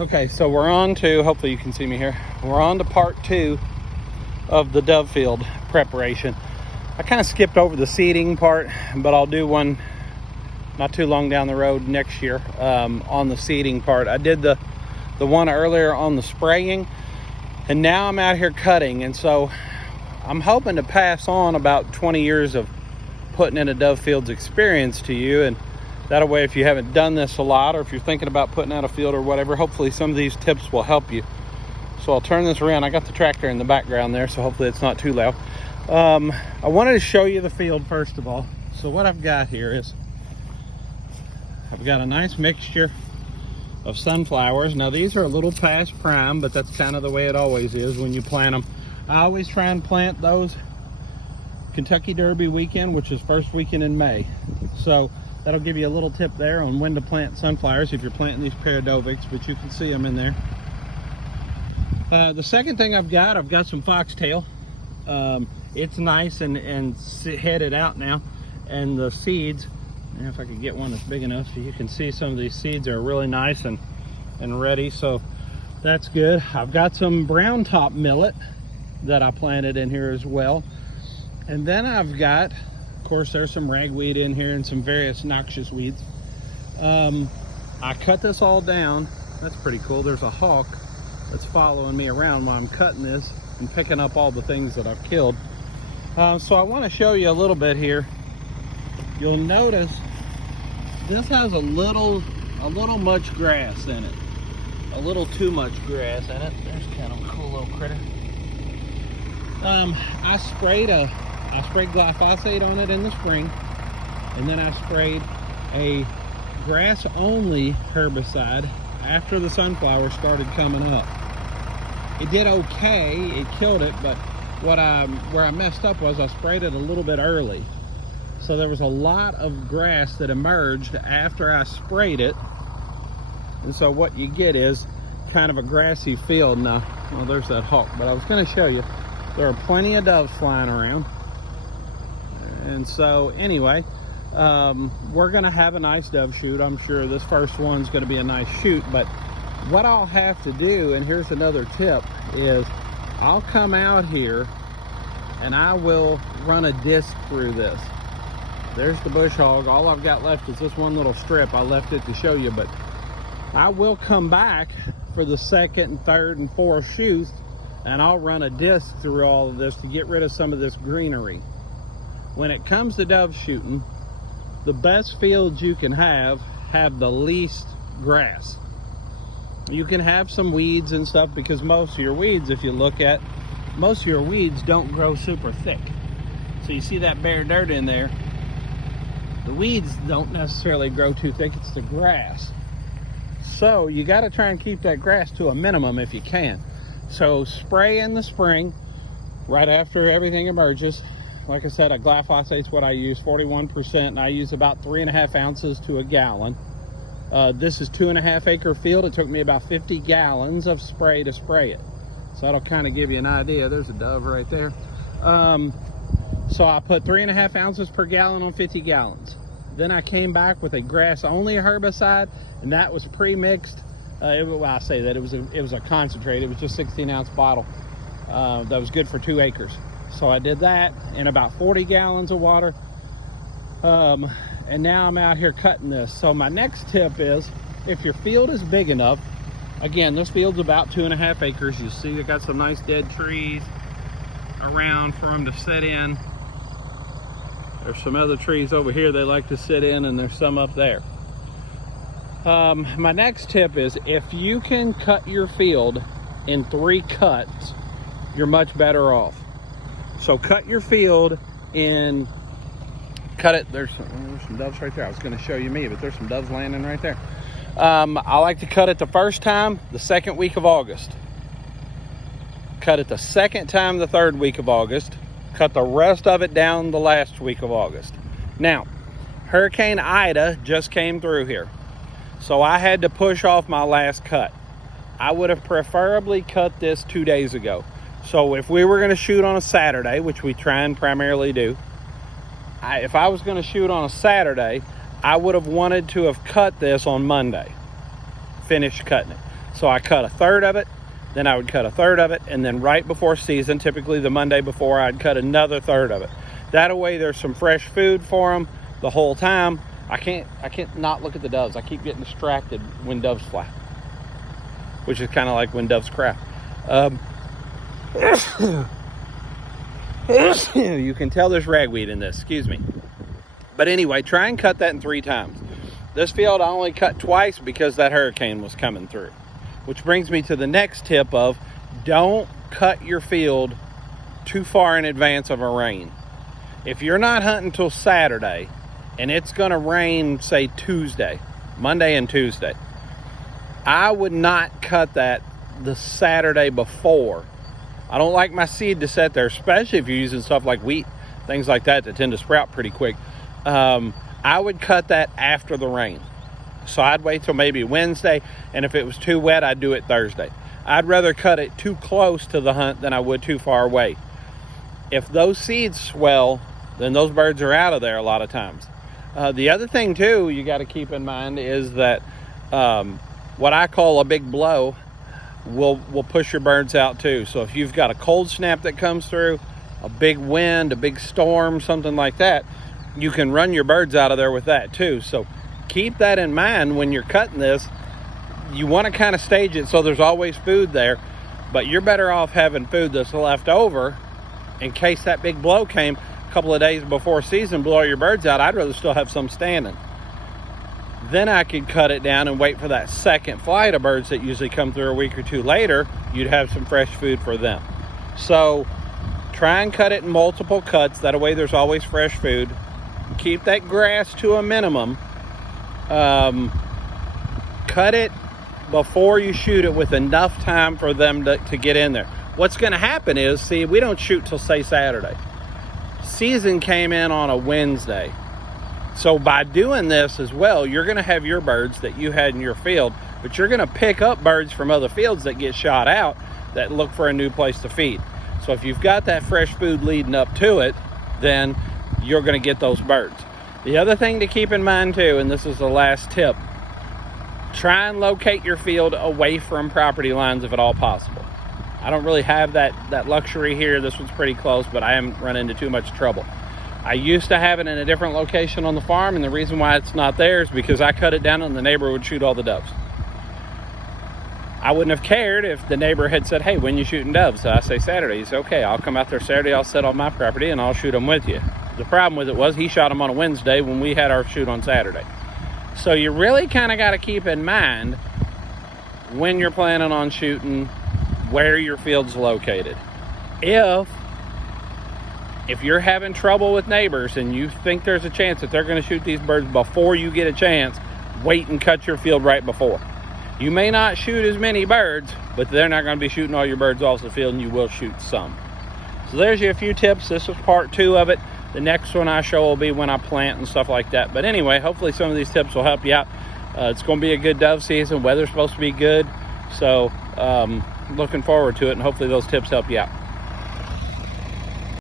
Okay, so we're on to, hopefully you can see me here, we're on to part 2 of the dove field preparation. I kind of skipped over the seeding part, but I'll do one not too long down the road next year on the seeding part. I did the one earlier on the spraying, and now I'm out here cutting, and so I'm hoping to pass on about 20 years of putting in a dove fields experience to you, and that way if you haven't done this a lot, or if you're thinking about putting out a field or whatever, hopefully some of these tips will help you. So I'll turn this around. I got the tractor in the background there, so hopefully it's not too loud. I wanted to show you the field first of all. So what I've got here is I've got a nice mixture of sunflowers. Now these are a little past prime, but that's kind of the way it always is when you plant them. I always try and plant those Kentucky Derby weekend, which is first weekend in May. So that'll give you a little tip there on when to plant sunflowers if you're planting these Paradovics, but you can see them in there. The second thing I've got some foxtail. It's nice and headed out now, and the seeds, if I could get one that's big enough so you can see some of these seeds are really nice and ready, so that's good. I've got some brown top millet that I planted in here as well, and then I've got, of course, there's some ragweed in here and some various noxious weeds. I cut this all down. That's pretty cool. There's a hawk that's following me around while I'm cutting this and picking up all the things that I've killed. So I want to show you a little bit here. You'll notice this has a little much grass in it. A little too much grass in it. There's kind of a cool little critter. I sprayed glyphosate on it in the spring, and then I sprayed a grass only herbicide after the sunflowers started coming up. It did okay, it killed it, but where I messed up was I sprayed it a little bit early. So there was a lot of grass that emerged after I sprayed it. And so what you get is kind of a grassy field. Now, well, there's that hawk, but I was gonna show you, there are plenty of doves flying around. And so anyway, we're gonna have a nice dove shoot. I'm sure this first one's gonna be a nice shoot, but what I'll have to do, and here's another tip, is I'll come out here and I will run a disc through this. There's the bush hog. All I've got left is this one little strip. I left it to show you, but I will come back for the second and third and fourth shoots, and I'll run a disc through all of this to get rid of some of this greenery. When it comes to dove shooting, the best fields you can have the least grass. You can have some weeds and stuff, because most of your weeds, if you look at, most of your weeds don't grow super thick. So you see that bare dirt in there. The weeds don't necessarily grow too thick, it's the grass. So you got to try and keep that grass to a minimum if you can. So spray in the spring, right after everything emerges. Like I said, a glyphosate's what I use, 41%, and I use about 3.5 ounces to a gallon. This is 2.5 acre field. It took me about 50 gallons of spray to spray it. So that'll kind of give you an idea. There's a dove right there. So I put 3.5 ounces per gallon on 50 gallons. Then I came back with a grass only herbicide, and that was pre-mixed. Well, I say that it was a concentrate. It was just 16-ounce bottle. That was good for 2 acres. So I did that in about 40 gallons of water. And now I'm out here cutting this. So my next tip is, if your field is big enough, again, this field's about 2.5 acres. You see I got some nice dead trees around for them to sit in. There's some other trees over here they like to sit in, and there's some up there. My next tip is, if you can cut your field in 3 cuts, you're much better off. So cut your field in, cut it, there's some doves right there. I was going to show you me, but there's some doves landing right there. I like to cut it the first time the second week of August. Cut it the second time the third week of August. Cut the rest of it down the last week of August. Now, Hurricane Ida just came through here, so I had to push off my last cut. I would have preferably cut this 2 days ago. So if we were going to shoot on a Saturday, which we try and primarily do, if I was going to shoot on a Saturday, I would have wanted to have cut this on Monday. Finished cutting it. So I cut a third of it, then I would cut a third of it, and then right before season, typically the Monday before, I'd cut another third of it. That way there's some fresh food for them the whole time. I can't not look at the doves. I keep getting distracted when doves fly, which is kind of like when doves crap. You can tell there's ragweed in this, excuse me. But anyway, try and cut that in 3 times. This field I only cut twice because that hurricane was coming through. Which brings me to the next tip of, don't cut your field too far in advance of a rain. If you're not hunting till Saturday and it's gonna rain, say Tuesday, Monday and Tuesday, I would not cut that the Saturday before. I don't like my seed to set there, especially if you're using stuff like wheat, things like that tend to sprout pretty quick. I would cut that after the rain. So I'd wait till maybe Wednesday, and if it was too wet, I'd do it Thursday. I'd rather cut it too close to the hunt than I would too far away. If those seeds swell, then those birds are out of there a lot of times. The other thing too you got to keep in mind is that what I call a big blow will push your birds out too. So if you've got a cold snap that comes through, a big wind, a big storm, something like that, you can run your birds out of there with that too. So keep that in mind when you're cutting this. You want to kind of stage it so there's always food there, but you're better off having food that's left over in case that big blow came a couple of days before season, blow your birds out. I'd rather still have some standing. Then I could cut it down and wait for that second flight of birds that usually come through a week or two later. You'd have some fresh food for them. So try and cut it in multiple cuts. That way there's always fresh food. Keep that grass to a minimum. Cut it before you shoot it with enough time for them to get in there. What's going to happen is, see, we don't shoot till say Saturday. Season came in on a Wednesday. So by doing this as well, you're going to have your birds that you had in your field, but you're going to pick up birds from other fields that get shot out that look for a new place to feed. So if you've got that fresh food leading up to it, then you're going to get those birds. The other thing to keep in mind too, and this is the last tip, try and locate your field away from property lines if at all possible. I don't really have that luxury here. This one's pretty close, but I haven't run into too much trouble. I used to have it in a different location on the farm, and the reason why it's not there is because I cut it down and the neighbor would shoot all the doves. I wouldn't have cared if the neighbor had said, hey, when you shooting doves? So I say Saturday. He said, okay, I'll come out there Saturday, I'll set on my property and I'll shoot them with you. The problem with it was he shot them on a Wednesday when we had our shoot on Saturday. So you really kind of got to keep in mind when you're planning on shooting where your field's located. If you're having trouble with neighbors and you think there's a chance that they're going to shoot these birds before you get a chance, wait and cut your field right before. You may not shoot as many birds, but they're not going to be shooting all your birds off the field, and you will shoot some. So there's you a few tips. This was part 2 of it. The next one I show will be when I plant and stuff like that. But anyway, hopefully some of these tips will help you out. It's going to be a good dove season. Weather's supposed to be good. So looking forward to it, and hopefully those tips help you out.